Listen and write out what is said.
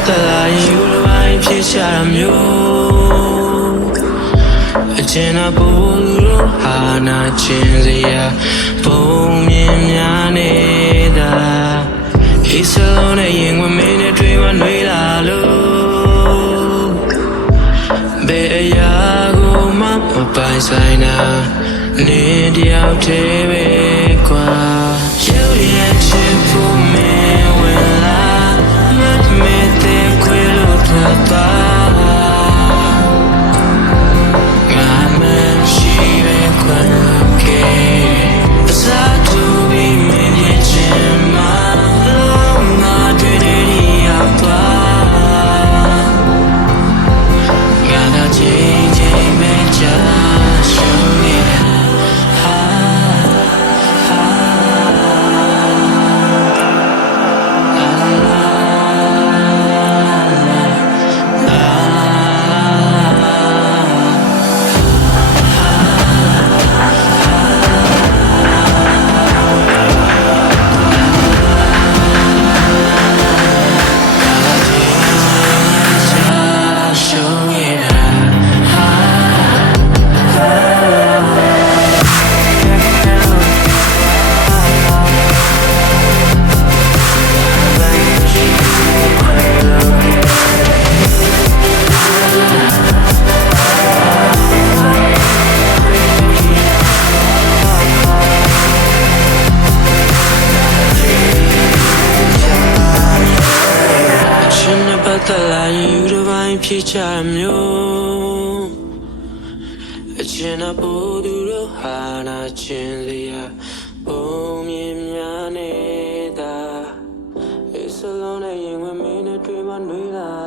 ပတ်သက်လာရင်ယူလိုပိုင်းဖြစ်ချတာမျိုးအကျဉ်းအပေါ်လို့ဟာနာချင်းစရာပုံမြင်များနေတာဒီစလုံးနဲ့ရင်ဝင်မင်းနဲ့တွေ့မှနှွေးလာလို့ဘယ်အရာကိုမှမပိုင်ဆိုင်တာနေတယောက်တည်းပဲကွာရုပ်ရည်ချစ်ဖို့မင်းဝင်လာမတ်မဲတဲ့ခွေလို့ထွက်သွားငါမရှိပဲခွင့်လို့ကေအစားတူပြီးမင်းရဲ့ချင်မှာလုံးမတွေ့တဲ့ရောက်သွားငါသာချိန်ချိန်ပဲကြာရှုံးနေyou the right pictureမျိုးအချင်းအပေါ်သူတို့ဟာနာချင်းစရာပုံမြင်များနေတာဒီစလုံးနဲ့ရင်ဝင်မင်းနဲ့တွေ့မှနှွေးလာ